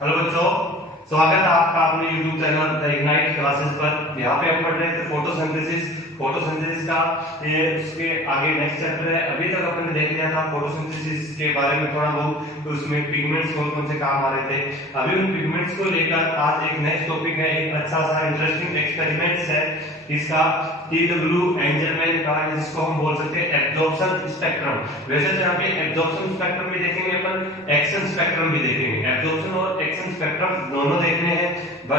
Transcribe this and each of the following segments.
Hello बच्चों, स्वागत है आपका अपने YouTube channel the ignite classes पर। यहाँ पे हम पढ़ रहे थे फोटोसिंथेसिस का ये उसके आगे नेक्स्ट चैप्टर है। अभी तक अपन ने देख लिया था फोटोसिंथेसिस के बारे में थोड़ा बहुत, तो उसमें पिगमेंट्स कौन कौन से काम आ रहे थे। अभी उन पिगमेंट्स को लेकर आज एक नेक्स्ट टॉपिक है, एक अच्छा सा इंटरेस्टिंग एक्सपेरिमेंट्स है इसका, TW एंजलमैन का, जिसको हम बोल सकते हैं एब्जॉर्प्शन स्पेक्ट्रम। वैसे तो यहाँ पे एब्जॉर्प्शन स्पेक्ट्रम भी देखेंगे अपन, एक्शन स्पेक्ट्रम भी देखेंगे। एब्जॉर्प्शन और एक्शन स्पेक्ट्रम दोनों देखने हैं,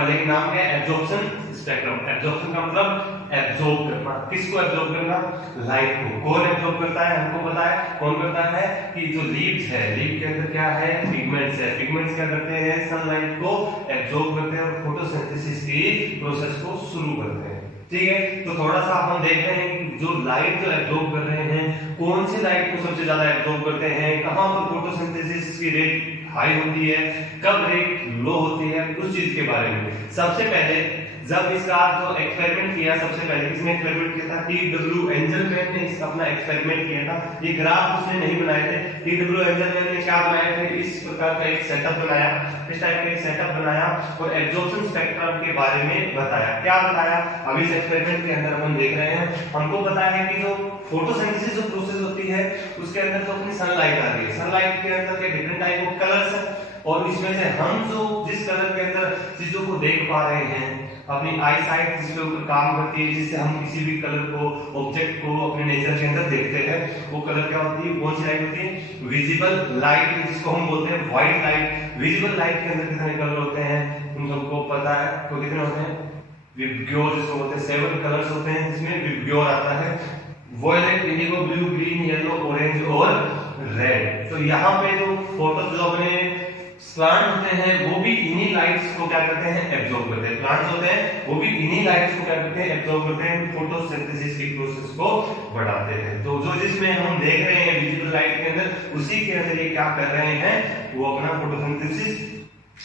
लेकिन नाम क्या है एब्जॉर्प्शन स्पेक्ट्रम। एब्जॉर्प्शन का मतलब एब्जॉर्ब करना। किसको एब्जॉर्ब करना? लाइट को। कौन एब्जॉर्ब करता है? हमको पता है कौन करता है कि जो लीव्स है, लीव के अंदर क्या है? पिगमेंट्स है। पिगमेंट्स क्या करते हैं? सनलाइट को एब्जॉर्ब करते हैं और फोटोसिंथेसिस की प्रोसेस को शुरू करते हैं। ठीक है, तो थोड़ा सा हम देख रहे हैं कि जो लाइट जो एब्जॉर्ब कर रहे हैं, कौन सी लाइट को सबसे ज्यादा एब्जॉर्ब करते हैं, कहां पर फोटोसिंथेसिस की रेट हाई होती है, कब रेट लो होती है, उस चीज के बारे में। सबसे पहले जब इसका जो एक्सपेरिमेंट किया, सबसे पहले किसने एक्सपेरिमेंट किया था? TW एंजलमैन ने इसका अपना एक्सपेरिमेंट किया था। ये ग्राफ उसने नहीं बनाए थे, TW एंजलमैन ने क्या बनाए थे? इस प्रकार का एक सेटअप बनाया, इस टाइप का एक सेटअप बनाया और एब्जॉर्प्शन स्पेक्ट्रम के बारे में बताया। क्या बताया? अभी इस एक्सपेरिमेंट के अंदर हम देख रहे हैं, हमको पता है कि जो फोटोसिंथेसिस जो प्रोसेस होती है उसके अंदर तो अपनी सनलाइट आ रही है। सनलाइट के अंदर के डिफरेंट टाइप ऑफ कलर्स है और इसमें से हम जो जिस कलर के अंदर चीजों को देख पा रहे हैं, अपनी आई साइट जिसके ऊपर काम करती है, जिससे हम किसी भी कलर को, ऑब्जेक्ट को अपने नेचर के अंदर देखते हैं, वो कलर क्या होती है? कौन सी लाइट होती है? विजिबल लाइट, जिसको हम बोलते हैं व्हाइट लाइट। विजिबल लाइट के अंदर कितने कलर होते हैं तुम सबको पता है? तो कितने होते हैं? विबग्योर जिसको बोलते हैं, 7 कलर्स होते हैं जिसमें विबग्योर आता है। Violet, indigo, blue, green, yellow, orange और रेड। तो यहाँ पे जो फोटो जो अपने प्लांट होते हैं वो भी इन्हीं लाइट्स को क्या करते हैं? एब्जॉर्ब करते हैं। प्लांट्स होते हैं वो भी इन्हीं लाइट्स को क्या करते हैं? एब्जॉर्ब करते हैं, फोटोसिंथेसिस की प्रोसेस को बढ़ाते हैं। तो जो जिसमें हम देख रहे हैं विजिबल लाइट के अंदर, उसी के अंदर ये क्या कर रहे हैं? वो अपना फोटोसिंथेसिस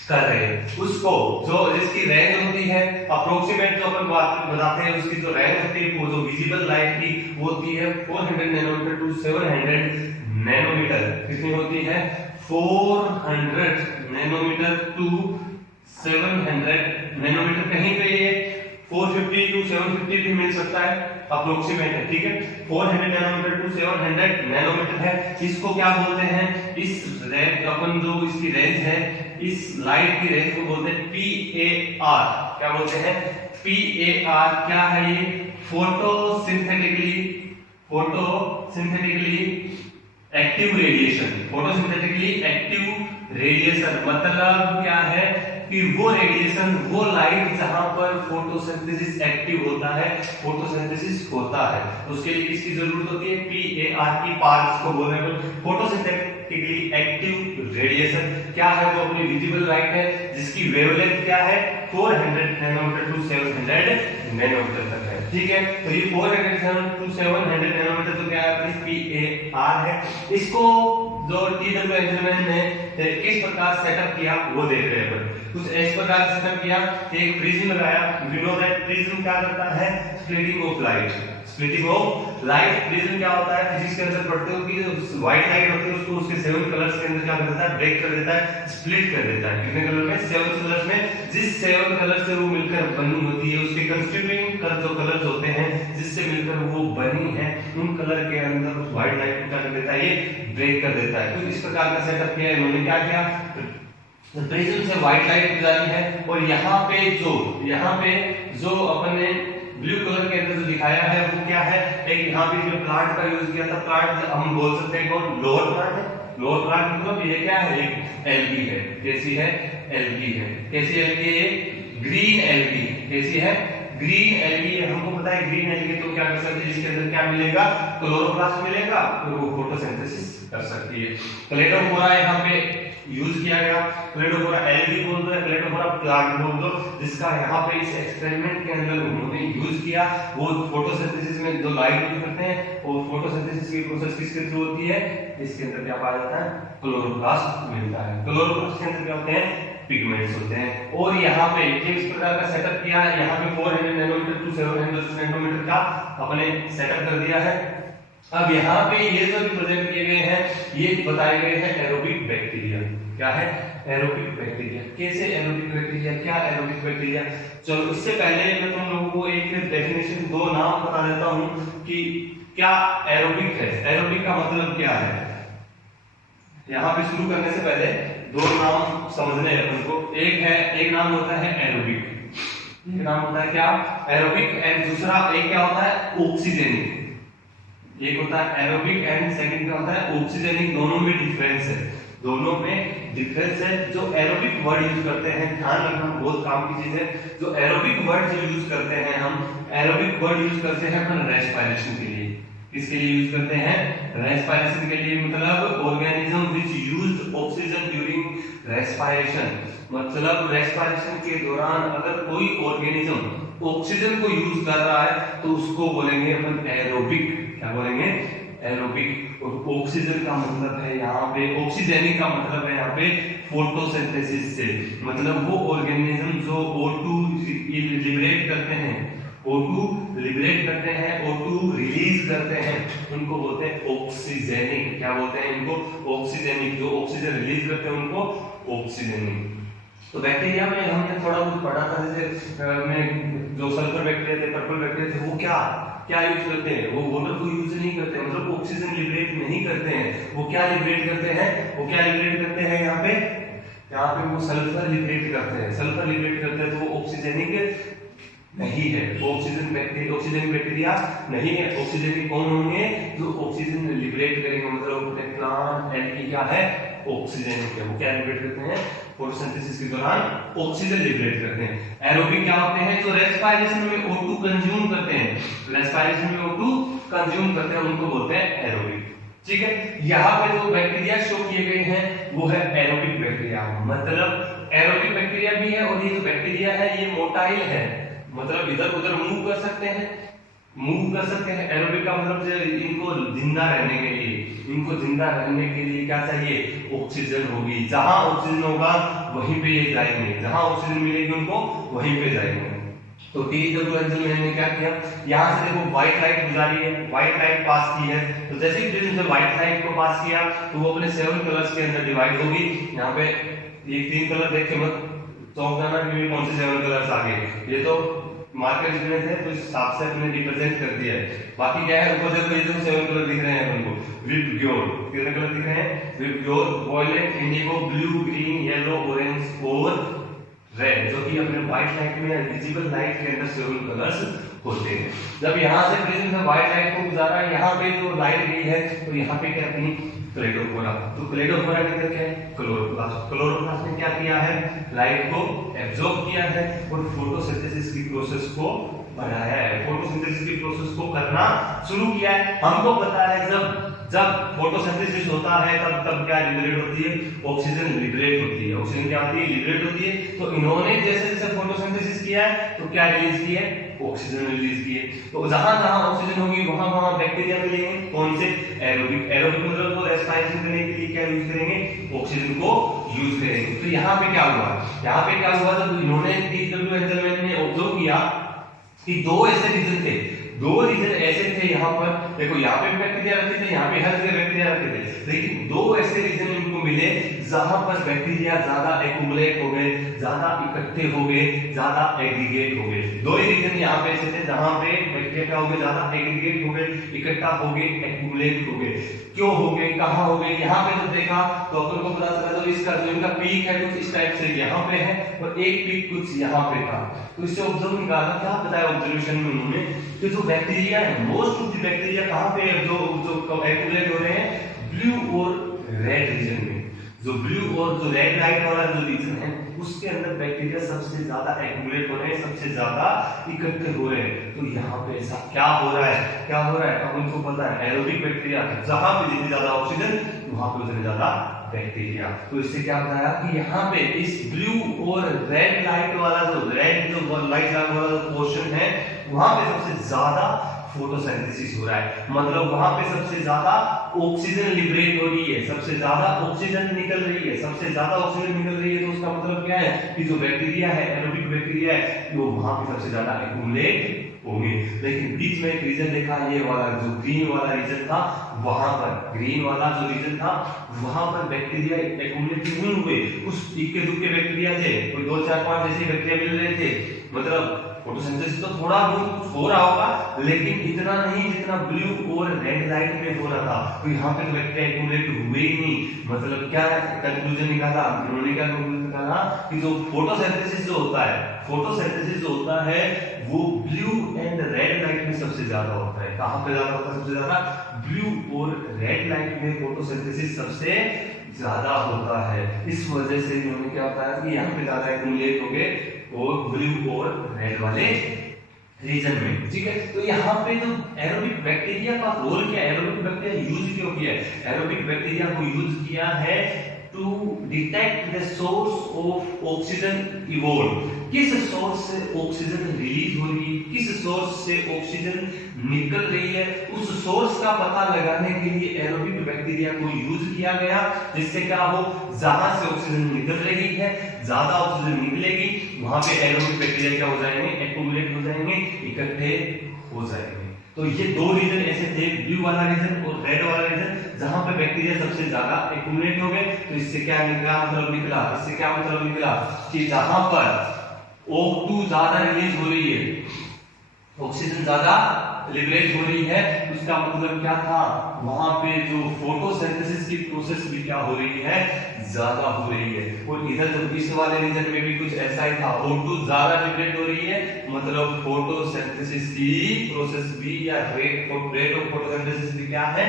कर रहे हैं। उसको जो इसकी रेंज होती है अप्रोक्सीमेट, जो अपन बात बताते हैं, उसकी जो रेंज होती है वो जो विजिबल लाइट की वो होती है 400 नैनोमीटर टू 700 नैनोमीटर। कितनी होती है? 400 नैनोमीटर टू 700 नैनोमीटर। कहीं पे ये 450 टू 750 भी मिल सकता है, अप्रोक्सीमेट है। ठीक है, 400 नैनोमीटर टू 700 नैनोमीटर है। इसको क्या बोलते हैं? इस रेंज, अपन जो इसकी रेंज है, इस लाइट की रेंज को बोलते हैं PAR। क्या बोलते हैं? PAR क्या है? ये photosynthetically active radiation. Photosynthetically active radiation मतलब क्या है कि वो रेडिएशन, वो लाइट जहां पर फोटोसिंथेसिस एक्टिव होता है, फोटोसिंथेसिस होता है, उसके लिए किसकी जरूरत होती है? PAR की। पार इसको बोल रहे हैं फोटोसिंथेटिकली एक्टिव रेडिएशन। क्या है? वो अपनी विजिबल लाइट है जिसकी वेवलेंथ क्या है? 400 नैनोमीटर टू 700 नैनोमीटर तक है। ठीक है, तो ये 400 टू 700 नैनोमीटर तो क्या है? अपनी PAR है। इसको जो TW एंजलमैन ने किस प्रकार सेटअप किया वो देख रहे हैं। कुछ इस प्रकार सेटअप किया, एक प्रिज्म लगाया। वी नो दैट प्रिज्म क्या करता है? Splitting of light. Splitting of light, prism क्या होता है? फिजिक्स के अंदर पढ़ते हो कि व्हाइट लाइट होती है, उसको उसके 7 कलर्स के अंदर क्या कर देता है? ब्रेक कर देता है, स्प्लिट कर देता है। कितने कलर में? 7 कलर्स में। जिस 7 कलर से वो मिलकर बनी होती है, उसके कंस्टिट्यूइंग कलर जो कलर्स होते हैं जिससे मिलकर वो बनी है, उन कलर के अंदर व्हाइट लाइट को क्या कर देता है? ये ब्रेक कर देता है। तो इस प्रकार का सेटअप किया इन्होंने। क्या किया? प्रिज्म से व्हाइट लाइट गुजारी है और यहाँ पे जो अपन ने ब्लू कलर के अंदर जो दिखाया है वो क्या है? एक यहाँ पे जो प्लांट का यूज किया था, प्लांट हम बोल सकते हैं कौन? लोअर प्लांट है। लोअर प्लांट मतलब ये क्या है? एक एल्गी है। कैसी है? एल्गी है। कैसी एल्गी है? Green algae. कैसी है? Green algae. हमको पता है ग्रीन एल्गी तो क्या कर सकती है? जिसके अंदर क्या मिलेगा? क्लोरोप्लास्ट मिलेगा, तो वो फोटोसिंथेसिस कर सकती है। क्लेडोफोरा यहाँ पे यूज किया गया। क्लेडोफोरा एल्गी बोल दो, क्लेडोफोरा प्लांट बोल दो, जिसका यहाँ पे इस एक्सपेरिमेंट के अंदर उन्होंने यूज किया। वो फोटोसिंथेसिस में जो लाइट यूज करते हैं, और फोटोसिंथेसिस की प्रोसेस किसके थ्रू होती है? इसके अंदर क्या पाया जाता है? क्लोरोप्लास्ट मिलता है। क्लोरोप्लास्ट के अंदर क्या होते हैं? पिगमेंट्स होते हैं। और यहाँ पे इस प्रकार का सेटअप किया, यहाँ पे 400 नैनोमीटर टू 700 नैनोमीटर का अपने सेटअप कर दिया है। अब यहाँ पे ये जो प्रेजेंट किए गए हैं, ये बताए गए हैं एरोबिक बैक्टीरिया। क्या है? Aerobic bacteria. कैसे एरोबिक बैक्टीरिया, क्या एरोबिक बैक्टीरिया? चलो इससे पहले मैं तुम लोगों को एक डेफिनेशन, दो नाम बता देता हूं कि क्या एरोबिक है। एरोबिक का मतलब क्या है? यहां पे शुरू करने से पहले दो नाम समझने हैं अपन को। एक नाम होता है एरोबिक, एक नाम होता है क्या? एरोबिक, एंड दूसरा एक क्या होता है? ऑक्सीजेनिक। एक होता है एरोबिक एंड सेकंड क्या होता है? ऑक्सीजेनिक। दोनों में डिफरेंस है, दोनों में डिफरेंस है। जो एरोबिक वर्ड यूज करते हैं, ध्यान रखना बहुत काम की चीज है। जो एरोबिक वर्ड जो यूज करते हैं हम, एरोबिक वर्ड यूज करते हैं अपन रेस्पिरेशन के लिए। किसके लिए यूज करते हैं? रेस्पिरेशन के लिए। मतलब organism which used oxygen during respiration, मतलब रेस्पिरेशन के दौरान अगर कोई ऑर्गेनिज्म ऑक्सीजन को यूज कर रहा है तो उसको बोलेंगे अपन एरोबिक। क्या बोलेंगे? एरोबिक। और ऑक्सीजन का मतलब है यहाँ पे, ऑक्सीजेनिक का मतलब है यहाँ पे फोटोसिंथेसिस से। मतलब वो ऑर्गेनिज्म जो O2 लिबरेट करते हैं, O2 लिबरेट करते हैं, O2 रिलीज करते हैं, उनको बोलते हैं ऑक्सीजेनिक। क्या बोलते हैं इनको? ऑक्सीजेनिक। जो ऑक्सीजन रिलीज करते हैं उनको ऑक्सीजेनिक। तो बैक्टीरिया में हमने थोड़ा बहुत पढ़ा था, जैसे में जो सल्फर बैक्टीरिया थे, पर्पल बैक्टीरिया थे, वो क्या यूज करते हैं? वो वाटर को यूज नहीं करते, मतलब ऑक्सीजन लिबरेट नहीं करते हैं। वो क्या लिबरेट करते हैं? वो क्या लिबरेट करते हैं यहाँ पे वो सल्फर लिबरेट करते हैं। सल्फर लिबरेट करते हैं तो वो ऑक्सीजेनिक नहीं है। ऑक्सीजन बैक्टीरिया नहीं है। ऑक्सीजन कौन होंगे? जो ऑक्सीजन लिबरेट करेंगे, मतलब अपने प्लांट एंड क्या है? ऑक्सीजन है। वो क्या लिबरेट करते हैं? फोटोसिंथेसिस के दौरान ऑक्सीजन लिबरेट करते हैं। एरोबिक क्या होते हैं? जो रेस्पिरेशन में O2 कंज्यूम करते हैं, रेस्पिरेशन में O2 कंज्यूम करते हैं, उनको बोलते हैं एरोबिक। ठीक है। यहाँ पे जो बैक्टीरिया शो किए गए हैं वो है एरोबिक बैक्टीरिया। मतलब एरोबिक बैक्टीरिया भी है, और ये जो बैक्टीरिया है ये मोटाइल है, मतलब इधर उधर मूव कर सकते हैं, एरोबिक का मतलब इनको जिंदा रहने के लिए, क्या चाहिए? ऑक्सीजन होगी। जहां ऑक्सीजन होगा वहीं पे ये जाएंगे, जहां ऑक्सीजन मिलेगी उनको वहीं पे जाएंगे। तो TWNजल ने क्या किया? यहाँ से देखो व्हाइट लाइट गुजारी है, व्हाइट लाइट पास की है, तो जैसे ही प्रिज्म से व्हाइट लाइट को पास किया तो वो अपने 7 कलर्स के अंदर डिवाइड होगी। यहाँ पे ये 3 कलर देख के मत चौंक जाना कि कौन से 7 कलर्स आ गए, ये तो मार्कर डिफरेंस है तो इस हिसाब से हमने रिप्रेजेंट कर दिया है। बाकी क्या है? ऊपर देखो ये जो 7 कलर दिख रहे हैं हमको, विबग्योर। कितने कलर दिख रहे हैं? VIBGYOR, violet, indigo, blue, green, yellow, orange और रेड, जो कि अपने व्हाइट लाइट में विजिबल लाइट के अंदर 7 कलर्स होते हैं। जब यहाँ से प्रिज्म से व्हाइट लाइट को गुजारा, यहाँ पे जो लाइट गई है तो यहाँ पे क्या अपनी क्लेडोफोरा, तो क्लेडोफोरा के अंदर क्या है? क्लोरोप्लास्ट। क्लोरोप्लास्ट ने क्या किया है? लाइट को एब्जॉर्ब किया है और फोटोसिंथेसिस की प्रोसेस को बढ़ाया है, फोटोसिंथेसिस की प्रोसेस को करना शुरू किया है। हमको पता है जब फोटोसिंथेसिस होता है तब क्या लिबरेट होती है? ऑक्सीजन लिबरेट होती है। ऑक्सीजन क्या होती है? लिबरेट होती है। तो इन्होंने जैसे जैसे फोटोसिंथेसिस किया है तो क्या रिलीज किया है? ऑक्सीजन रिलीज किए। तो जहां जहां ऑक्सीजन होगी वहां वहां बैक्टीरिया मिलेंगे। कौन से? एरोबिक। एरोबिक मतलब तो रेस्पिरेशन करने के लिए क्या यूज करेंगे? ऑक्सीजन को यूज करेंगे। तो यहाँ पे क्या हुआ? तो इन्होंने TWNजल ने ऑब्जर्व किया कि दो ऐसे रीजन थे, यहाँ पर देखो, यहाँ पे बैक्टीरिया रखे थे, यहाँ पे हर जगह बैक्टीरिया रखे थे, लेकिन दो ऐसे रीजन इनको मिले जहां पर बैक्टीरिया ज्यादा एक्युमुलेट हो गए, ज्यादा इकट्ठे हो गए, ज्यादा एग्रीगेट हो गए। दो ही रीजन यहाँ पे ऐसे थे जहां पे बैक्टीरिया क्या हो गए? ज्यादा एग्रीगेट हो गए, इकट्ठा हो गए, एक्युमुलेट हो गए। क्यों हो गए? कहां हो गए? यहाँ पे जब देखा तो अपन को पता चला तो इसका जो इनका पीक है कुछ इस टाइप से यहाँ पे है और एक पीक कुछ यहाँ पे था। तो इससे ऑब्जर्व निकाला, क्या बताया ऑब्जर्वेशन में उन्होंने कि जो बैक्टीरिया है, मोस्ट ऑफ द बैक्टीरिया कहाँ पे जो एक्युमुलेट हो रहे हैं? ब्लू और रेड रीजन में। जो ब्लू और जो रेड लाइट वाला जो रीजन है उसके अंदर बैक्टीरिया सबसे ज्यादा एक्युमुलेट हो रहे हैं, सबसे ज्यादा इकट्ठे हो रहे हैं। तो यहाँ पे ऐसा क्या हो रहा है? अब उनको पता है एरोबिक बैक्टीरिया, जहां पे जितनी ज्यादा ऑक्सीजन वहां पे उतने ज्यादा बैक्टीरिया। तो इससे क्या बताया कि यहाँ पे इस ब्लू और रेड लाइट वाला जो लाइट वाला जो पोर्शन है वहां पे सबसे ज्यादा फोटोसिंथेसिस हो रहा है, मतलब वहां पे सबसे ज्यादा ऑक्सीजन लिबरेट हो रही है, सबसे ज्यादा ऑक्सीजन निकल रही है, तो उसका मतलब क्या है कि जो बैक्टीरिया है, एरोबिक बैक्टीरिया है, वो वहां पे सबसे ज्यादा एक्युमुलेट होंगे। लेकिन बीच में एक रीजन देखा, ये वाला जो ग्रीन वाला रीजन था, वहां पर ग्रीन वाला जो रीजन था वहां पर बैक्टीरिया एक्यूमुलेट नहीं हुए। उस इक्के दुक्के बैक्टीरिया थे, कोई 2 4 5 ऐसे बैक्टीरिया मिल रहे थे। मतलब फोटोसिंथेसिस तो थोड़ा बहुत हो रहा होगा, लेकिन इतना नहीं जितना ब्लू और रेड लाइट में हो रहा था। तो यहाँ पे तो बैक्टीरिया एक्यूमुलेट हुए ही नहीं। मतलब क्या कंक्लूजन निकाला, उन्होंने क्या कंक्लूजन निकाला कि जो फोटोसिंथेसिस जो होता है, फोटोसिंथेसिस जो होता है वो ब्लू एंड रेड लाइट में सबसे ज्यादा होता है। कहां पे ज्यादा होता है? सबसे ज्यादा ब्लू और रेड लाइट में फोटोसिंथेसिस सबसे ज्यादा होता है। इस वजह से इन्होंने क्या बताया कि यहाँ पे ज्यादा एक्यूमुलेट हो गए और ब्लू और रेड वाले रीजन में। ठीक है, तो यहाँ पे जो एरोबिक बैक्टीरिया का रोल क्या है, एरोबिक बैक्टीरिया यूज क्यों किया है? एरोबिक बैक्टीरिया को यूज किया है to detect the source of oxygen evolve. किस सोर्स से ऑक्सीजन रिलीज हो रही है, किस सोर्स से ऑक्सीजन निकल रही है, उस सोर्स का पता लगाने के लिए एरोबिक बैक्टीरिया को यूज किया गया। जिससे क्या हो, जहां से ऑक्सीजन निकल रही है, ज्यादा ऑक्सीजन निकलेगी, वहां पे एरोबिक बैक्टीरिया क्या हो जाएंगे? एक्यूमुलेट हो जाएंगे, इकट्ठे हो जाएंगे। तो ये दो रीजन ऐसे थे, ब्लू वाला रीजन और रेड वाला रीजन, जहां पे बैक्टीरिया सबसे ज्यादा एक्यूमुलेट हो गए। तो इससे क्या निकला, मतलब निकला, इससे क्या मतलब निकला कि जहां पर O2 ज्यादा रिलीज हो रही है, ऑक्सीजन ज्यादा लिबरेट हो रही है, उसका मतलब क्या था, वहां पे जो फोटोसिंथेसिस की प्रोसेस भी क्या हो रही है? ज्यादा हो रही है। और इधर तो इस वाले रीजन में भी कुछ ऐसा ही था, O2 ज्यादा लिबरेट हो रही है, मतलब फोटोसिंथेसिस की प्रोसेस भी या रेट ऑफ फोटोसिंथेसिस भी क्या है?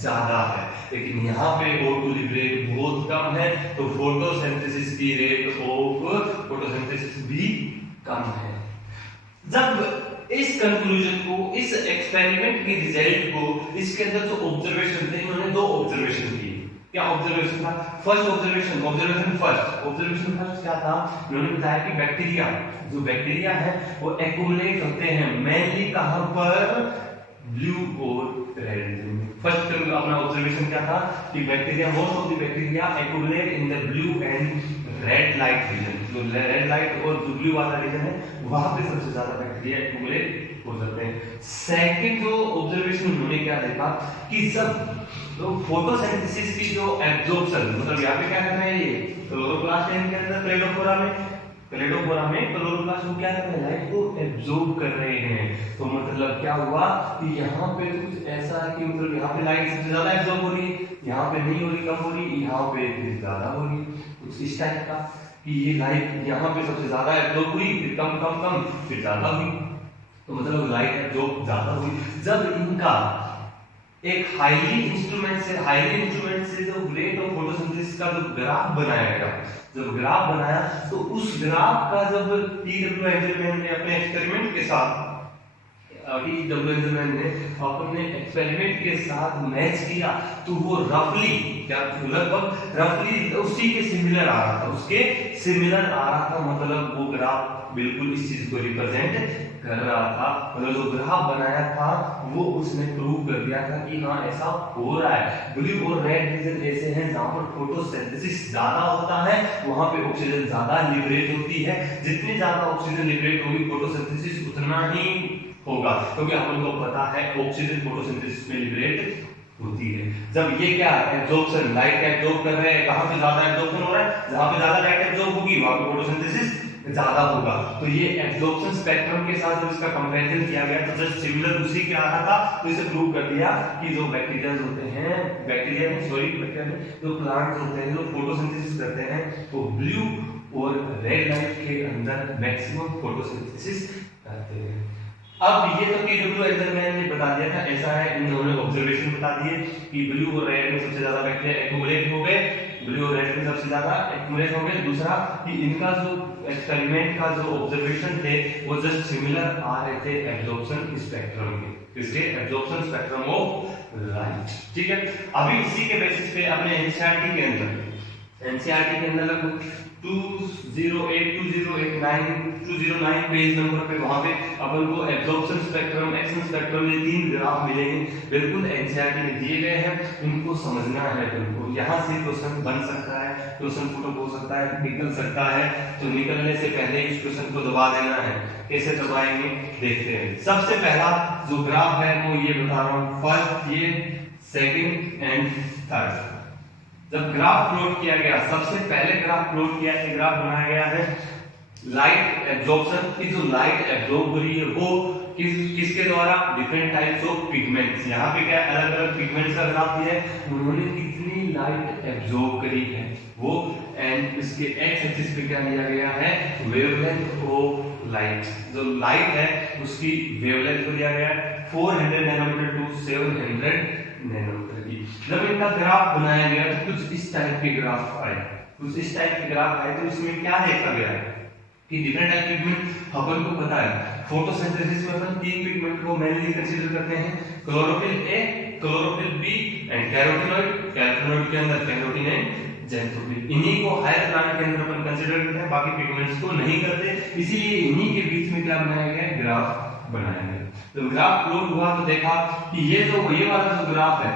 ज्यादा है। लेकिन यहाँ पे O2 लिबरेट बहुत कम है, तो फोटोसिंथेसिस की रेट ऑफ फोटोसिंथेसिस भी कम है। जब इस कंक्लूजन को, इस एक्सपेरिमेंट के रिजल्ट को, इसके अंदर जो ऑब्जर्वेशन थे, इन्होंने दो ऑब्जर्वेशन किए। क्या ऑब्जर्वेशन था? फर्स्ट ऑब्जर्वेशन फर्स्ट क्या था? इन्होंने बताया कि बैक्टीरिया, जो बैक्टीरिया है वो एक्यूमुलेट होते हैं मेनली कहां पर? ब्लू और रेड रीजन में। फर्स्ट अपना ऑब्जर्वेशन क्या था कि bacteria, most of the bacteria accumulate in the blue and red light region. जो रेड लाइट और जो ब्लू वाला रीजन है, वहां पे सबसे ज्यादा बैक्टीरिया एक्यूमुलेट हो जाते हैं। सेकंड जो ऑब्जर्वेशन उन्होंने क्या देखा कि जब तो फोटोसिंथेसिस की जो एब्जॉर्प्शन, मतलब यहाँ पे क्या कर रहे हैं, ये क्लोरोप्लास्ट के अंदर क्लेडोफोरा में क्लोरोप्लास्ट को क्या कर रहे हैं? लाइट को एब्जॉर्ब कर रहे हैं। तो मतलब क्या हुआ कि यहाँ पे तो कुछ ऐसा है कि मतलब यहाँ पे लाइट सबसे ज्यादा एब्जॉर्ब हो रही है, यहाँ पे नहीं हो रही, कम हो रही, यहाँ पे ज्यादा हो रही, कुछ इस टाइप का कि ये लाइट यहाँ पे सबसे ज्यादा एब्जॉर्ब हुई, फिर कम फिर ज्यादा हुई। तो मतलब लाइट एब्जॉर्ब ज्यादा हुई। जब इनका एक हाईली इंस्ट्रूमेंट से जो रेट ऑफ फोटोसिंथेसिस का जो ग्राफ बनाया गया, जब ग्राफ बनाया तो उस ग्राफ का जब टी.डब्ल्यू. एंजलमैन ने अपने एक्सपेरिमेंट के साथ अपने एक्सपेरिमेंट के साथ मैच किया, तो वो रफली उसी के सिमिलर आ रहा था, उसके सिमिलर आ रहा था। मतलब वो ग्राफ बिल्कुल इस चीज को रिप्रेजेंट कर रहा था। मतलब जो ग्राफ बनाया था वो उसने प्रूव कर दिया था कि हाँ ऐसा हो रहा है। ब्लू और रेड रीजन ऐसे हैं जहां पर फोटोसिंथेसिस ज्यादा होता है, वहां पे ऑक्सीजन ज्यादा लिबरेट होती है। जितनी ज्यादा ऑक्सीजन लिबरेट होगी फोटोसिंथेसिस उतना ही होगा, क्योंकि हम लोगों को पता है ऑक्सीजन फोटोसिंथेसिस में लिबरेट होती है। जब ये क्या एब्जॉर्प्शन, लाइट एब्जॉर्ब कर रहे हैं, कहां पे ज्यादा एब्जॉर्प्शन हो रहा है? जहां पे ज्यादा लाइट एब्जॉर्ब होगी वहां पे फोटोसिंथेसिस ज्यादा होगा। तो ये एब्जॉर्प्शन स्पेक्ट्रम के साथ जब इसका कंपैरिजन किया गया तो जस्ट सिमिलर उसी के आ रहा था, तो इसे प्रूव कर दिया कि जो बैक्टीरिया होते हैं, जो प्लांट्स होते हैं, जो फोटोसिंथेसिस करते हैं, तो ब्लू और रेड लाइट के अंदर मैक्सिमम फोटोसिंथेसिस करते हैं। अब ये तो टी.डब्ल्यू. एंजलमैन ने बता दिया था, ऐसा है, इन्होंने ऑब्जर्वेशन बता दिए कि ब्लू और रेड में सबसे ज्यादा बैक्टीरिया एक्यूमुलेट हो गए, ब्लू और रेड में सबसे ज्यादा एक्यूमुलेट हो गए। दूसरा कि इनका जो एक्सपेरिमेंट का जो ऑब्जर्वेशन थे वो जस्ट सिमिलर आ रहे थे एब्जॉर्प्शन स्पेक्ट्रम के, इसके एब्जॉर्प्शन स्पेक्ट्रम ऑफ लाइट। ठीक है, अभी इसी के बेसिस पे अपने एनसीईआरटी के अंदर लगभग 209 पेज नंबर पे वहां पे अपन को एब्जॉर्प्शन स्पेक्ट्रम, एक्शन स्पेक्ट्रम, ये 3 ग्राफ मिलेंगे, बिल्कुल एनसीईआरटी में दिए गए हैं, इनको समझना है। बिल्कुल यहाँ से क्वेश्चन बन सकता है क्वेश्चन फोटो हो सकता है निकल सकता है, तो निकलने से पहले इस क्वेश्चन को दबा देना है। कैसे दबाएंगे देखते हैं। सबसे पहला जो ग्राफ है वो ये बता रहा हूं, फर्स्ट ये, सेकंड एंड थर्ड। जब ग्राफ प्लॉट किया गया, सबसे पहले ग्राफ प्लॉट किया है, ग्राफ बनाया गया है लाइट एब्जॉर्प्शन की। जो लाइट एब्जॉर्ब हो रही है वो किसके द्वारा, डिफरेंट टाइप्स ऑफ पिगमेंट्स। यहाँ पे क्या अलग अलग पिगमेंट्स का ग्राफ दिया है, उन्होंने कितनी लाइट एब्जॉर्ब करी है वो, एंड इसके एक्स एक्सिस पे क्या लिया गया है, वेवलेंथ ऑफ लाइट। जो लाइट है उसकी वेवलेंथ को दिया गया है 400 नैनोमीटर टू 700 नैनोमीटर की। जब इनका ग्राफ बनाया गया तो कुछ इस टाइप के ग्राफ आए, कुछ इस टाइप के ग्राफ आए। तो इसमें क्या देखा गया है कि डिफरेंट टाइप पिगमेंट अपन को पता है, फोटोसिंथेसिस में अपन तीन पिगमेंट को मेनली कंसीडर करते हैं, chlorophyll A, chlorophyll B and carotenoid. Carotenoid के अंदर कैरोटीन एंड ज़ैंथोफिल, इन्हीं को हायर प्लांट के अंदर अपन कंसीडर करते हैं, बाकी पिगमेंट्स को नहीं करते। इसीलिए इन्हीं के बीच में क्या बनाया गया, ग्राफ बनाया गया। तो ग्राफ प्लॉट हुआ तो देखा कि ये वाला जो ग्राफ है,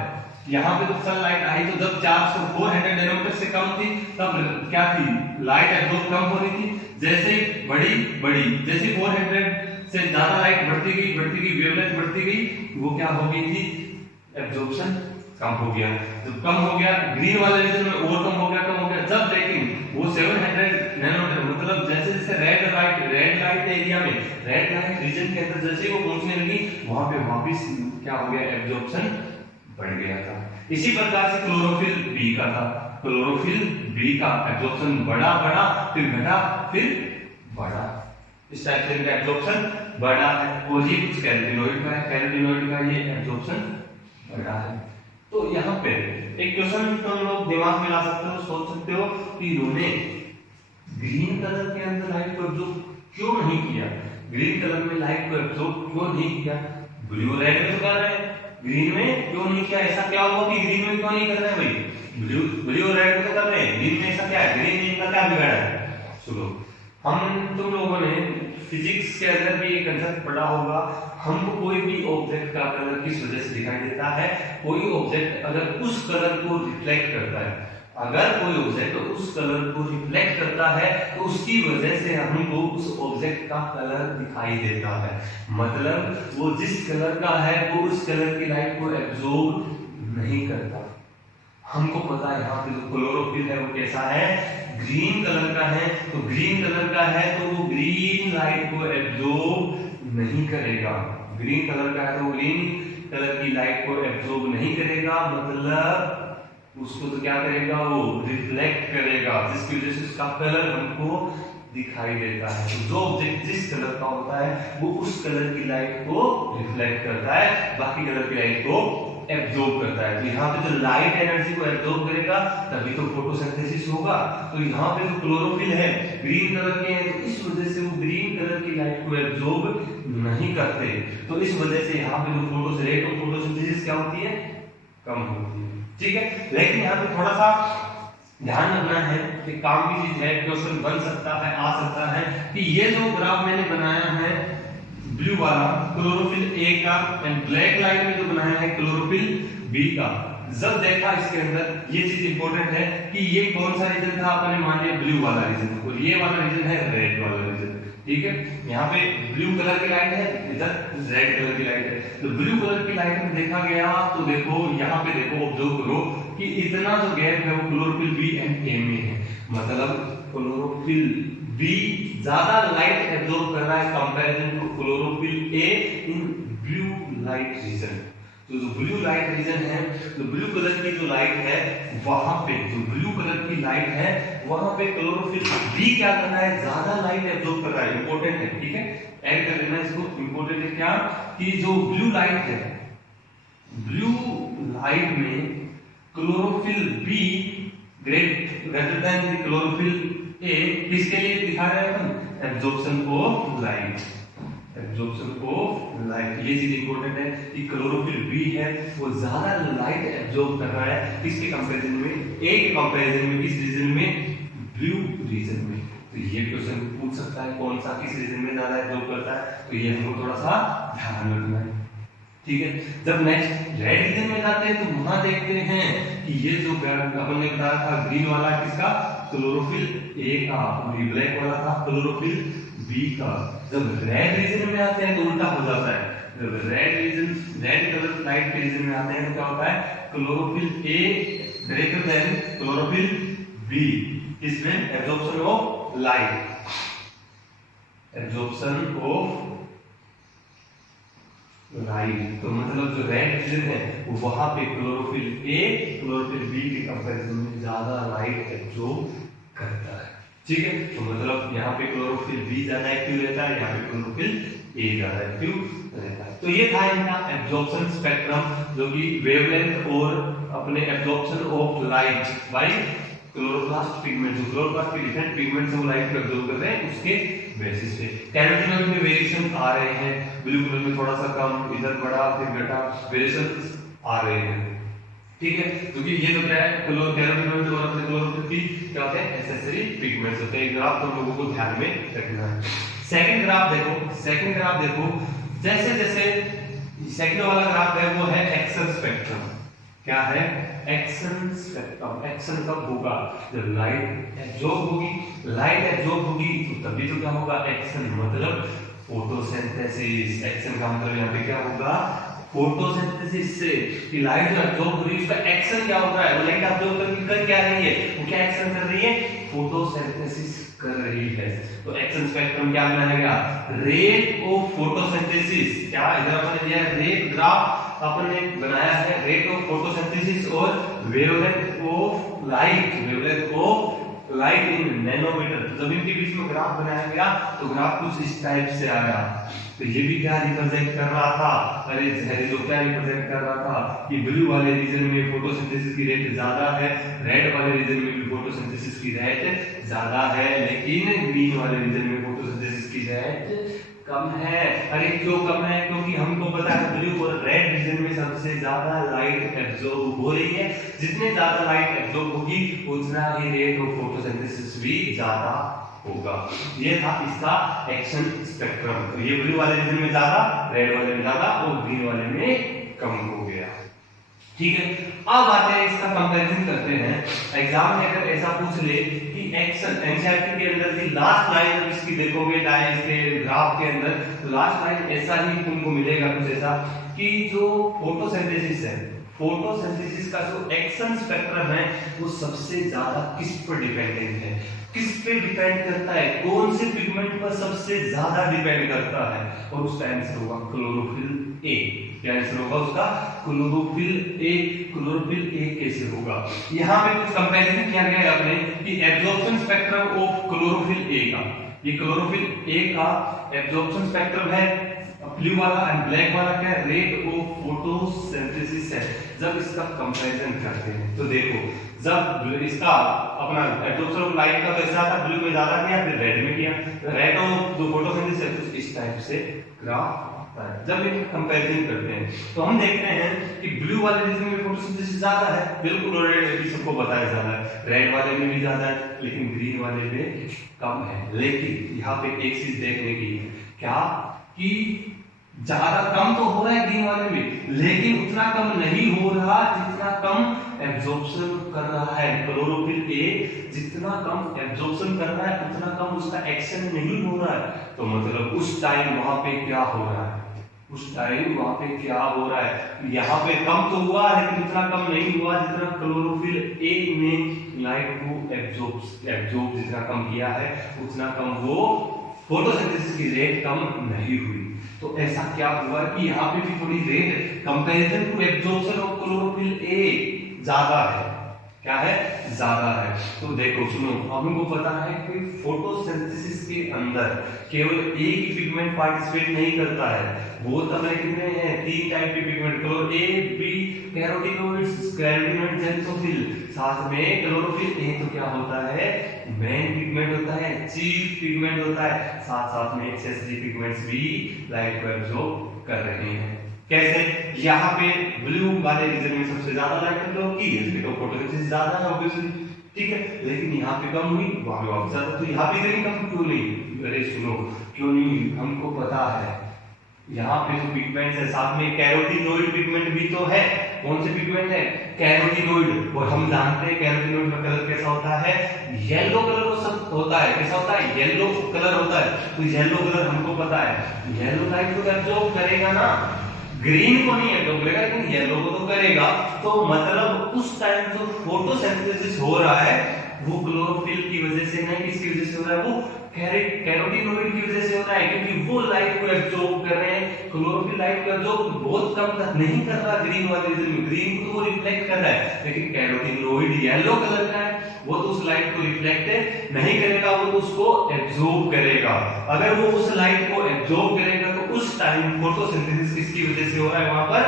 यहाँ पे तो सनलाइट आई तो जब 400 नैनोमीटर से कम थी तब क्या थी, लाइट एब्जॉर्ब कम हो रही थी। जैसे बड़ी जैसे 400 से ज्यादा लाइट बढ़ती गई वेवलेंथ बढ़ती गई, वो क्या हो गई थी, एब्जॉर्प्शन कम हो गया। जब कम हो गया ग्रीन वाले रीजन में और कम हो गया। जब लेकिन वो 700 नैनोमीटर, मतलब जैसे जैसे रेड लाइट एरिया में, रेड लाइट रीजन के अंदर जैसे वो पहुंचने लगी, वहां पे वापस क्या हो गया, एब्जॉर्प्शन बढ़ गया था। इसी प्रकार से क्लोरोफिल बी का था, क्लोरोफिल बी का एब्जॉर्प्शन बढ़ा फिर घटा फिर बढ़ा, इस टाइप से इनका एब्जॉर्प्शन बढ़ा है। और ये कुछ कैरोटीनॉइड का है, कैरोटीनॉइड का ये एब्जॉर्प्शन बढ़ा है। तो यहाँ पे एक क्वेश्चन तुम लोग दिमाग में ला सकते हो, सोच सकते हो कि इन्होंने ग्रीन कलर के अंदर लाइट को एब्जॉर्ब क्यों नहीं किया, ग्रीन कलर में लाइट को एब्जॉर्ब क्यों नहीं किया, ब्लू रेड में तो कर रहे हैं, ग्रीन में क्यों नहीं किया। ऐसा क्या हुआ कि ग्रीन में क्यों नहीं कर रहे हैं भाई, ब्लू रेड में तो कर रहे हैं, ग्रीन में ऐसा क्या है, ग्रीन में इनका क्या बिगाड़ा है। सुनो, तुम लोगों ने फिजिक्स के अंदर भी एक कंसेप्ट पढ़ा होगा, हमको कोई भी ऑब्जेक्ट का कलर किस वजह से दिखाई देता है, कोई ऑब्जेक्ट अगर उस कलर को रिफ्लेक्ट करता है, अगर कोई ऑब्जेक्ट उस कलर को रिफ्लेक्ट करता है तो उसकी वजह से हमको उस ऑब्जेक्ट का कलर दिखाई देता है। मतलब वो जिस कलर का है वो उस कलर की लाइट को एब्जॉर्ब नहीं करता। हमको पता है यहाँ पे जो क्लोरोफिल है वो कैसा है, ग्रीन कलर का है। तो ग्रीन कलर का है तो वो ग्रीन लाइट को एब्जॉर्ब नहीं करेगा, ग्रीन कलर का है तो ग्रीन कलर की लाइट को एब्जॉर्ब नहीं करेगा, मतलब उसको तो क्या करेगा, वो रिफ्लेक्ट करेगा, जिसकी वजह से उसका कलर हमको दिखाई देता है। तो जो ऑब्जेक्ट जिस कलर का होता है वो उस कलर की लाइट को रिफ्लेक्ट करता है, बाकी कलर की लाइट को एब्जॉर्ब करता है। तो यहाँ पे जो लाइट एनर्जी को एब्जॉर्ब करेगा तभी तो फोटोसिंथेसिस होगा। तो यहाँ पे जो क्लोरोफिल है ग्रीन कलर के हैं, तो इस वजह से वो ग्रीन कलर की लाइट को एब्जॉर्ब नहीं करते। तो इस वजह से यहाँ पे जो रेट ऑफ फोटोसिंथेसिस क्या होती है, कम होती है। ठीक है, लेकिन यहाँ पे थोड़ा सा ध्यान रखना है कि काम की चीज है, क्वेश्चन बन सकता है, आ सकता है कि ये जो ग्राफ मैंने बनाया है ब्लू वाला क्लोरोफिल ए का, एंड ब्लैक लाइन में जो बनाया है क्लोरोफिल बी का, जब देखा इसके अंदर ये चीज इंपॉर्टेंट है कि ये कौन सा रीजन था, अपने मान लिया ब्लू वाला रीजन, और ये वाला रीजन है रेड वाला रीजन। ठीक है, यहाँ पे ब्लू कलर की लाइट है, इधर रेड कलर की लाइट है। तो ब्लू कलर की लाइट में देखा गया तो देखो यहाँ पे देखो, ऑब्जर्व करो कि इतना जो गैप है वो क्लोरोफिल बी एंड ए में है, मतलब क्लोरोफिल बी ज्यादा लाइट एब्जॉर्ब कर रहा है comparison to chlorophyll A in blue light region. तो जो ब्लू लाइट रीजन है, तो ब्लू कलर की जो लाइट है वहां पे, जो ब्लू कलर की लाइट है वहां पे क्लोरोफिल बी क्या कर रहा है, ज्यादा लाइट एब्जॉर्ब कर रहा है। इंपॉर्टेंट है, ठीक है, ऐड कर लेना इसको। इंपॉर्टेंट है क्या कि जो ब्लू लाइट है, ब्लू लाइट में chlorophyll B greater than chlorophyll A किसके लिए दिखा रहे हैं हम, absorption of light, absorption of light. ये चीज इंपॉर्टेंट है कि क्लोरोफिल बी है वो ज्यादा लाइट एब्जॉर्ब कर रहा है किसके कंपैरिजन में, ए के कंपैरिजन में, किस रीजन में, ब्लू रीजन में। तो ये क्वेश्चन पूछ सकता है कौन सा किस रीजन में ज्यादा एब्जॉर्ब करता है, तो ये हमको थोड़ा सा ध्यान रखना है। ठीक है, जब नेक्स्ट रेड रीजन में जाते हैं तो वहां देखते हैं कि ये जो अपन ने बताया था ग्रीन वाला किसका, क्लोरोफिल ए का, ये ब्लैक वाला था क्लोरोफिल बी का। जब रेड रीजन में आते हैं तो उल्टा हो जाता है, जब रेड कलर लाइट के रीजन में आते हैं तो क्या होता है, chlorophyll A greater than chlorophyll B, इसमें absorption of light, absorption of light. तो मतलब जो रेड रीजन है वो वहां पे क्लोरोफिल ए क्लोरोफिल बी के कंपैरिजन में ज्यादा लाइट एब्जॉर्ब करता है, ठीक है। तो मतलब यहाँ पे क्लोरोफिल बी ज्यादा एक्टिव रहता है, यहाँ पे क्लोरोफिल ए ज्यादा एक्टिव रहता है। तो ये था इनका एब्जॉर्प्शन स्पेक्ट्रम, जो कि वेवलेंथ और अपने absorption of light by chloroplast pigment, जो क्लोरोप्लास्ट के डिफरेंट पिगमेंट से वो लाइट को एब्जॉर्ब कर रहे हैं उसके बेसिस पे। कैरोटीनॉइड में वेरिएशन आ रहे हैं, ब्लू कलर में थोड़ा सा कम, इधर बढ़ा फिर घटा, वेरिएशन आ रहे हैं, ठीक है। क्योंकि ये तो क्या है, कैरोटीनॉइड और अपने क्लोरोफिल की क्या होते हैं, एक्सेसरी पिगमेंट्स होते हैं। ग्राफ तो लोगों को ध्यान में रखना है। सेकंड ग्राफ देखो, जैसे जैसे सेकंड वाला ग्राफ है वो है एक्शन स्पेक्ट्रम। क्या है, एक्शन स्पेक्ट्रम। एक्शन कब होगा, जब लाइट एब्जॉर्ब होगी तो तभी तो क्या होगा, एक्शन मतलब फोटोसिंथेसिस। एक्शन का मतलब यहाँ पे क्या होगा, फोटोसिंथेसिस से कि लाइट जो एब्जॉर्ब हो रही है उसका एक्शन क्या हो रहा है, वो लाइट एब्जॉर्ब करके कर क्या रही है, वो क्या एक्शन कर रही है, फोटोसिंथेसिस कर रही है। तो एक्शन स्पेक्ट्रम क्या बनाएगा, रेट ऑफ फोटोसिंथेसिस। क्या इधर अपने दिया है रेट, ग्राफ अपने बनाया है रेट ऑफ फोटोसिंथेसिस और wavelength of light in nanometer. जब इनके बीच में ग्राफ बनाया गया तो ग्राफ कुछ इस टाइप से आया। तो ये भी क्या रिप्रेजेंट कर रहा था, अरे जहरीलो क्या रिप्रेजेंट कर रहा था कि ब्लू वाले रीजन में फोटोसिंथेसिस की रेट ज्यादा है, रेड वाले रीजन में भी फोटोसिंथेसिस की रेट ज्यादा है, लेकिन ग्रीन वाले रीजन में फोटोसिंथेसिस की रेट कम है। अरे क्यों कम है, क्योंकि हमको पता है ब्लू और रेड रीजन में सबसे ज्यादा लाइट एब्जॉर्ब हो रही है। जितने ज्यादा लाइट एब्जॉर्ब होगी उतना ही रेट ऑफ फोटोसिंथेसिस भी ज्यादा होगा। ये था इसका एक्शन स्पेक्ट्रम। तो ये ब्लू वाले रीजन में ज्यादा, रेड वाले में ज्यादा और ग्रीन वाले में कम हो गया, ठीक है। अब आते हैं इसका कंपैरिजन करते हैं। एग्जाम में अगर ऐसा पूछ ले कि एक्शन एनसीईआरटी के अंदर की लास्ट लाइन इसकी देखोगे डायस के ग्राफ के अंदर, तो लास्ट लाइन ऐसा ही तुमको मिलेगा कुछ ऐसा कि जो फोटोसिंथेसिस है, फोटोसिंथेसिस का जो एक्शन स्पेक्ट्रम है वो सबसे ज्यादा किस पर डिपेंडेंट है, किस पे डिपेंड करता है, कौन से पिगमेंट पर सबसे ज्यादा डिपेंड करता है, और उसका आंसर होगा क्लोरोफिल ए। क्या आंसर होगा उसका, क्लोरोफिल ए। क्लोरोफिल ए कैसे होगा, यहाँ पे कुछ कंपैरिजन किया गया है अपने कि एब्जॉर्प्शन स्पेक्ट्रम ऑफ क्लोरोफिल ए का, ये क्लोरोफिल ए का एब्जॉर्प्शन स्पेक्ट्रम है, ब्लू वाला एंड ब्लैक वाला क्या है, रेट ऑफ फोटोसिंथेसिस है। जब इसका कंपैरिजन करते हैं तो देखो, जब इसका अपना एब्जॉर्प्शन ऑफ लाइट का तो ऐसा था, ब्लू में ज्यादा किया फिर रेड में किया, रेट ऑफ जो फोटोसिंथेसिस है तो इस टाइप से ग्राफ आता है। जब इनका कंपैरिजन करते हैं तो हम देखते हैं कि ब्लू वाले रीजन में फोटोसिंथेसिस ज्यादा है, बिल्कुल ऑलरेडी भी सबको बताया ज्यादा है, रेड वाले में भी ज्यादा है, लेकिन ग्रीन वाले में कम है। लेकिन यहाँ पे एक चीज देखने की है, क्या कि ज्यादा कम तो हो रहा है ग्रीन वाले में, लेकिन उतना कम नहीं हो रहा जितना कम एब्जॉर्प्शन कर रहा है। क्लोरोफिल ए जितना कम एब्जॉर्प्शन कर रहा है उतना कम उसका एक्शन नहीं हो रहा है। तो मतलब उस टाइम वहां पे क्या हो रहा है, उस टाइम वहां पे क्या हो रहा है, यहाँ पे कम तो हुआ लेकिन उतना कम नहीं हुआ जितना क्लोरोफिल ए ने लाइट को एब्जॉर्ब जितना कम किया है उतना कम वो फोटोसिंथेसिस की रेट कम नहीं हुई। तो ऐसा क्या हुआ कि यहाँ पे भी थोड़ी rate comparison to absorption of chlorophyll A ज्यादा है। क्या है, ज्यादा है। तो देखो सुनो, हमको पता है कि फोटोसिंथेसिस के अंदर केवल एक ही पिगमेंट पार्टिसिपेट नहीं करता है, बहुत अपने कितने हैं, 3 टाइप के pigment, chloro A B carotenoids, carotenoid xanthophyll, साथ में क्लोरोफिल ए तो क्या होता है, मेन पिगमेंट होता है, चीफ पिगमेंट होता है, साथ साथ में एक्सेसरी पिगमेंट्स भी लाइट को एब्जॉर्ब कर रहे हैं। कैसे, यहाँ पे ब्लू वाले रीजन में सबसे ज्यादा लाइट एब्जॉर्ब की है, तो फोटोसिंथेसिस ज्यादा है ऑब्वियसली, ठीक है, लेकिन यहाँ पे कम हुई, वहां पे वापस ज्यादा, तो यहाँ पे इतनी कम क्यों नहीं, अरे सुनो क्यों नहीं, हमको पता है यहाँ पे जो पिगमेंट्स है साथ में कैरोटीनॉइड पिगमेंट भी तो है, कौन से पिगमेंट है? कैरोटीनॉइड। और हम जानते हैं कैरोटीनॉइड का कलर कैसा होता है? येलो कलर वो सब होता है। कैसा होता है? येलो कलर होता है। तो येलो कलर हमको पता है येलो लाइट को एब्जॉर्ब करेगा ना, ग्रीन को नहीं एब्जॉर्ब करेगा लेकिन येलो को तो करेगा। तो मतलब उस टाइम जो फोटोसिंथेसिस हो रहा है वो क्लोरोफिल की वजह से नहीं, किसकी वजह से हो रहा है? वो कैरोटीनॉइड की वजह से हो रहा है, क्योंकि वो लाइट को एब्जॉर्ब कर रहे हैं। क्लोरोफिल लाइट को एब्जॉर्ब बहुत कम तक नहीं कर रहा ग्रीन वाले रीजन में, ग्रीन को तो वो रिफ्लेक्ट कर रहा है, लेकिन कैरोटीनॉइड येलो कलर का है वो तो उस लाइट को रिफ्लेक्ट नहीं करेगा, वो तो उसको एब्जॉर्ब करेगा। अगर वो उस लाइट को एब्जॉर्ब करेगा तो उस टाइम फोटोसिंथेसिस किसकी वजह से हो रहा है? वहां पर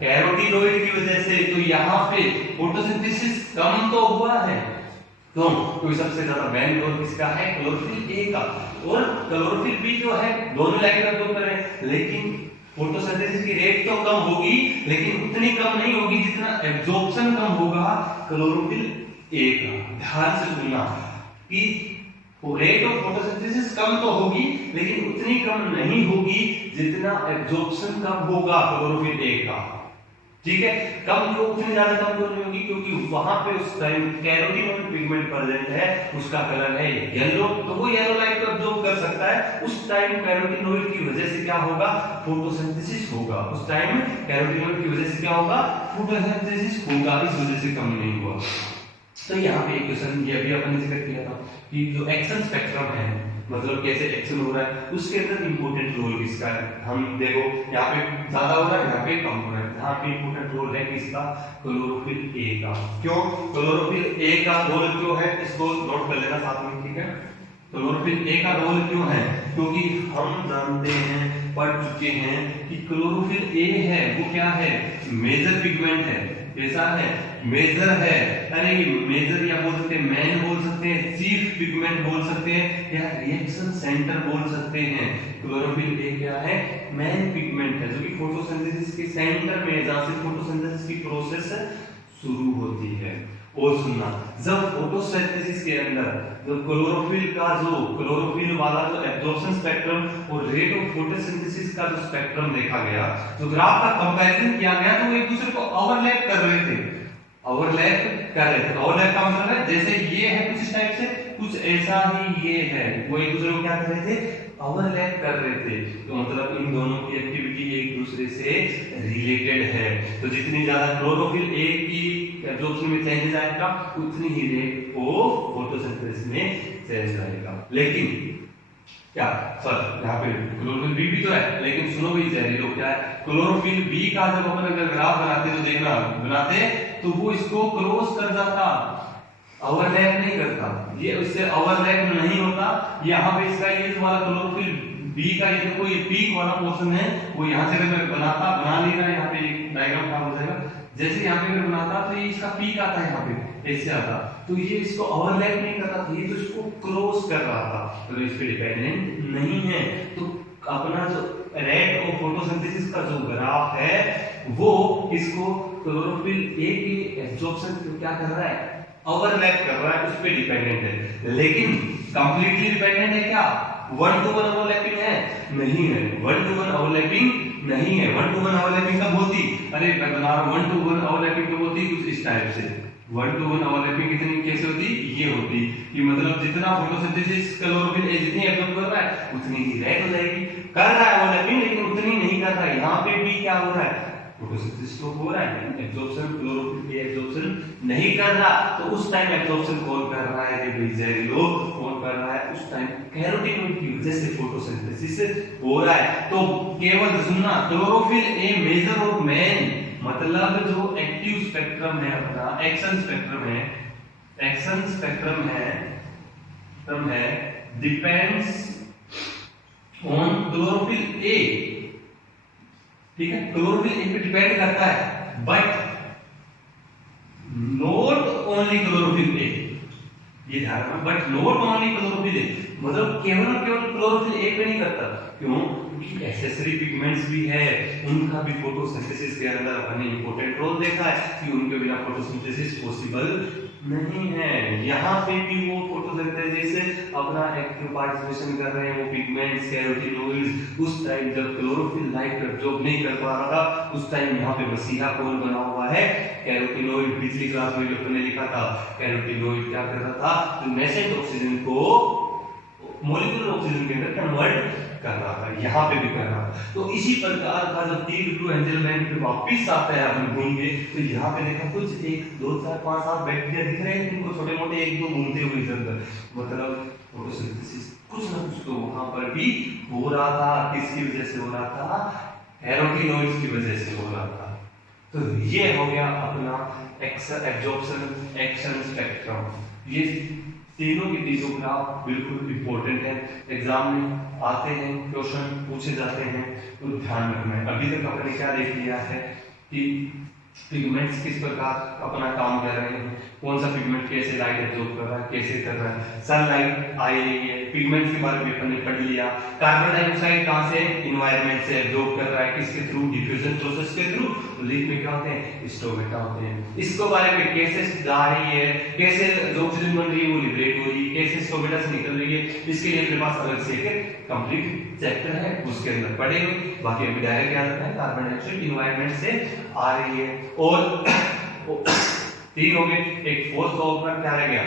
कैरोटीनॉइड की वजह से। तो यहाँ पे फोटोसिंथेसिस कम तो हुआ है, क्यों? क्योंकि सबसे ज्यादा मेन रोल किसका है? क्लोरोफिल ए का। और क्लोरोफिल बी जो है दोनों लाइट का एब्जॉर्ब कर रहे हैं, लेकिन फोटोसिंथेसिस की रेट तो कम होगी, लेकिन उतनी कम नहीं होगी जितना एब्जॉर्प्शन कम होगा क्लोरोफिल ए का। ध्यान से सुनना कि रेट ऑफ फोटोसिंथेसिस कम तो होगी, लेकिन उतनी कम नहीं होगी जितना एब्जॉर्प्शन कम होगा क्लोरोफिल ए का। ठीक है, कम क्यों? उतनी ज्यादा कम क्यों नहीं होगी? क्योंकि वहां पे उस टाइम कैरोटीनॉइड पिगमेंट प्रेजेंट है, उसका कलर है येलो, तो वो येलो लाइट को एब्जॉर्ब कर सकता है। उस टाइम कैरोटीनॉइड की वजह से क्या होगा? फोटोसिंथेसिस होगा। उस टाइम कैरोटीनॉइड की वजह से क्या होगा? फोटोसिंथेसिस होगा, इस वजह से कम नहीं हुआ। तो यहाँ पे एक क्वेश्चन ये अभी अपन ने जिक्र किया था कि जो एक्शन स्पेक्ट्रम है, मतलब कैसे एक्शन हो रहा है, उसके अंदर इंपॉर्टेंट रोल किसका है? हम देखो यहाँ पे ज्यादा हो रहा है, यहाँ पे कम हो रहा है। यहाँ पे इंपॉर्टेंट रोल है किसका? क्लोरोफिल ए का। क्यों क्लोरोफिल ए का रोल क्यों है? इसको नोट कर लेना साथ में, ठीक है? क्लोरोफिल ए का रोल क्यों है? क्योंकि हम जानते हैं, पढ़ चुके हैं कि क्लोरोफिल ए है वो क्या है? मेजर पिगमेंट है। कैसा है? मेजर है, यानी मेजर या बोल सकते हैं मेन बोल सकते हैं, चीफ पिगमेंट बोल सकते हैं, या रिएक्शन सेंटर बोल सकते हैं। क्लोरोफिल ए क्या है? मेन पिगमेंट है, जो कि फोटोसिंथेसिस के सेंटर में, जहां से फोटोसिंथेसिस की प्रोसेस शुरू होती है। और सुनना, जब फोटोसिंथेसिस के अंदर जो क्लोरोफिल का जो क्लोरोफिल वाला जो एब्जॉर्प्शन स्पेक्ट्रम और रेट ऑफ फोटोसिंथेसिस का जो स्पेक्ट्रम देखा गया, जो ग्राफ का कंपैरिजन किया गया, तो वो एक दूसरे को ओवरलैप कर रहे थे। ओवरलैप कर रहे थे। ओवरलैप का मतलब है जैसे ये है कुछ इस टाइप से, कुछ ऐसा ही ये है, वो एक दूसरे को क्या कर रहे थे? ओवरलैप कर रहे थे। तो मतलब इन दोनों की एक्टिविटी एक दूसरे से रिलेटेड है। तो जितनी ज्यादा क्लोरोफिल ए की एब्जॉर्प्शन में चेंजेस आएगा, उतनी ही रेट ऑफ फोटोसिंथेसिस में चेंज आएगा। लेकिन क्या सर यहाँ पे क्लोरोफिल बी भी तो है, लेकिन सुनो भी जहरीलो क्या है? क्लोरोफिल बी का जब अपन अगर ग्राफ बनाते तो देखना, बनाते तो वो इसको क्रॉस कर जाता, ओवरलैप नहीं करता। ये उससे ओवरलैप नहीं होता। यहाँ पे इसका ये जो वाला क्लोरोफिल बी का ये जो कोई पीक वाला पोर्शन है, वो यहाँ से अगर बना ले रहा है, यहाँ पे एक डायग्राम काम हो जाएगा। जैसे यहाँ पे अगर बनाता तो ये इसका पीक आता है, यहाँ पे ऐसे आता, तो ये इसको ओवरलैप नहीं करता था, ये तो इसको क्रॉस कर रहा था, तो इस पे डिपेंडेंट नहीं है। तो अपना जो रेट ऑफ फोटोसिंथेसिस का जो ग्राफ है वो इसको क्लोरोफिल ए की एब्जॉर्प्शन को क्या कर रहा है? ओवरलैप कर रहा है, उस पे डिपेंडेंट है। लेकिन कंप्लीटली डिपेंडेंट है क्या? 1 to 1 ओवरलैपिंग है? नहीं है, 1 to 1 ओवरलैपिंग नहीं है। 1 to 1 ओवरलैपिंग कब होती? अरे मैं बना रहा हूं 1 to 1 ओवरलैपिंग कब होती? कुछ इस टाइप से 1 to 1 ओवरलैपिंग कितनी कैसे होती? ये होती कि मतलब जितना फोटोसिंथेसिस क्लोरोफिल ए जितनी एब्जॉर्ब कर रहा है उतनी ही रेट हो जाएगी। कर रहा है ओवरलैपिंग, लेकिन उतनी नहीं कर रहा है। यहाँ पे भी क्या हो रहा है? फोटोसिंथेसिस तो हो रहा है, एब्जॉर्प्शन क्लोरोफिल ए एब्जॉर्प्शन नहीं कर रहा। तो उस टाइम एब्जॉर्प्शन कौन कर रहा है? जहरीलो कौन कर रहा है? उस टाइम कैरोटीनॉइड की वजह से फोटोसिंथेसिस हो रहा है। तो केवल सुनना, क्लोरोफिल ए मेजर और मेन, मतलब जो एक्टिव स्पेक्ट्रम है अपना, एक्शन स्पेक्ट्रम है, एक्शन स्पेक्ट्रम है डिपेंड्स ऑन क्लोरोफिल ए। ठीक है, क्लोरोफिल ए पे डिपेंड करता है, but not only chlorophyll A, ये ध्यान रखना, but not only chlorophyll A, मतलब केवल और केवल क्लोरोफिल ए पे नहीं करता। क्यों? क्योंकि एसेसरी पिगमेंट्स भी है, उनका भी फोटोसिंथेसिस के अंदर हमने इंपॉर्टेंट रोल देखा है कि उनके बिना फोटोसिंथेसिस पॉसिबल नहीं है। यहाँ पे भी वो फोटोसिंथेसिस अपना एक्टिव पार्टिसिपेशन कर रहे हैं, वो पिगमेंट्स, कैरोटीनॉइड्स। उस टाइम जब क्लोरोफिल लाइट एब्जॉर्ब नहीं कर पा रहा था, उस टाइम यहाँ पे मसीहा कौन बना हुआ हुआ है कैरोटीनॉइड। पिछली क्लास में जो हमने लिखा था कैरोटीनॉइड क्या कर रहा था, तो नेसेंट ऑक्सीजन को मॉलिक्यूलर ऑक्सीजन के अंदर कन्वर्ट कर रहा था, यहाँ पे भी कर रहा था। तो इसी प्रकार का जब T2 एंजेलमैन पे वापस आता है अपन घूम के, तो यहाँ पे देखा कुछ 1 2 4 5 7 बैक्टीरिया दिख रहे हैं इनको, छोटे मोटे एक दो घूमते हुए इधर उधर, मतलब फोटोसिंथेसिस कुछ ना कुछ तो वहां पर भी हो रहा था। किसकी वजह से हो रहा था, कैरोटीनॉइड्स की वजह से हो रहा था। तो ये हो गया अपना एब्जॉर्प्शन एक्शन स्पेक्ट्रम। ये तीनों की तीनों ग्राफ बिल्कुल इंपॉर्टेंट है, एग्जाम में आते हैं, क्वेश्चन पूछे जाते हैं, तो ध्यान रखना है। अभी तक आपने क्या देख लिया है कि पिगमेंट्स किस प्रकार अपना काम कर रहे हैं, कौन सा पिगमेंट कैसे लाइट एब्जॉर्ब कर रहा है, कैसे कर रहा है, सनलाइट आई रही है, पिगमेंट्स के बारे में हमने पढ़ लिया। कार्बन डाइऑक्साइड कहां से एनवायरनमेंट से एब्जॉर्ब कर रहा है, किसके थ्रू, डिफ्यूजन प्रोसेस के थ्रू। लीफ में क्या होते हैं, स्टोमेटा होते हैं। इसको बारे में कैसे जा रही है, कैसे जो ऑक्सीजन बन रही है वो लिबरेट हो रही है, कैसे स्टोमेटा से निकल रही है, इसके लिए अपने पास अलग से एक कंप्लीट चैप्टर है, उसके अंदर पढ़ेंगे। बाकी अभी डायरेक्ट याद रखना है कार्बन डाइऑक्साइड एनवायरनमेंट से आ रही है। और तीन हो गए, एक फोर्थ का ऊपर क्या रह गया,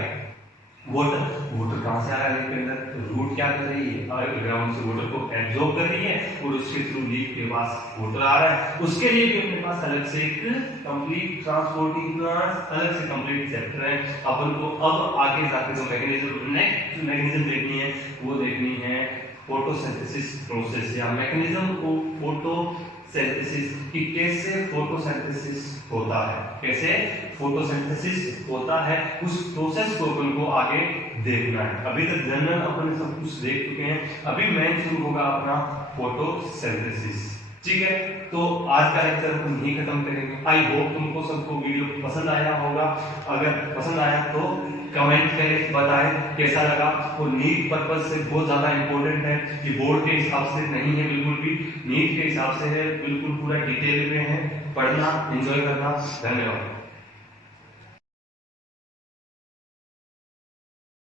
वाटर। वाटर कहां से आ रहा है लीफ के अंदर, तो रूट क्या कर रही है, ग्राउंड से वाटर को एब्जॉर्ब कर रही है और उसके थ्रू लीफ के पास वाटर आ रहा है। उसके लिए भी अपने पास अलग से एक कंप्लीट ट्रांसपोर्टिंग प्लांट्स, अलग से कंप्लीट चैप्टर है। अपन को अब आगे जाके जो मैकेनिज्म, नेक्स्ट मैकेनिज्म देखनी है वो देखनी है फोटोसिंथेसिस प्रोसेस, या मैकेनिज्म को फोटोसिंथेसिस की कैसे फोटोसिंथेसिस होता है, कैसे फोटोसिंथेसिस होता है, उस प्रोसेस को अपन को आगे देखना है। अभी तक जनरल अपन सब कुछ देख चुके हैं, अभी मेन शुरू होगा अपना फोटोसिंथेसिस। ठीक है, तो आज का लेक्चर हम यहीं खत्म करेंगे। आई होप तुमको सबको वीडियो पसंद आया होगा। अगर पसंद आया तो कमेंट करें, बताएं कैसा लगा। और नीट पर्पज से बहुत ज्यादा इंपॉर्टेंट है कि बोर्ड के हिसाब से नहीं है, बिल्कुल भी नीट के हिसाब से है, बिल्कुल पूरा डिटेल में है। पढ़ना, एंजॉय करना। धन्यवाद।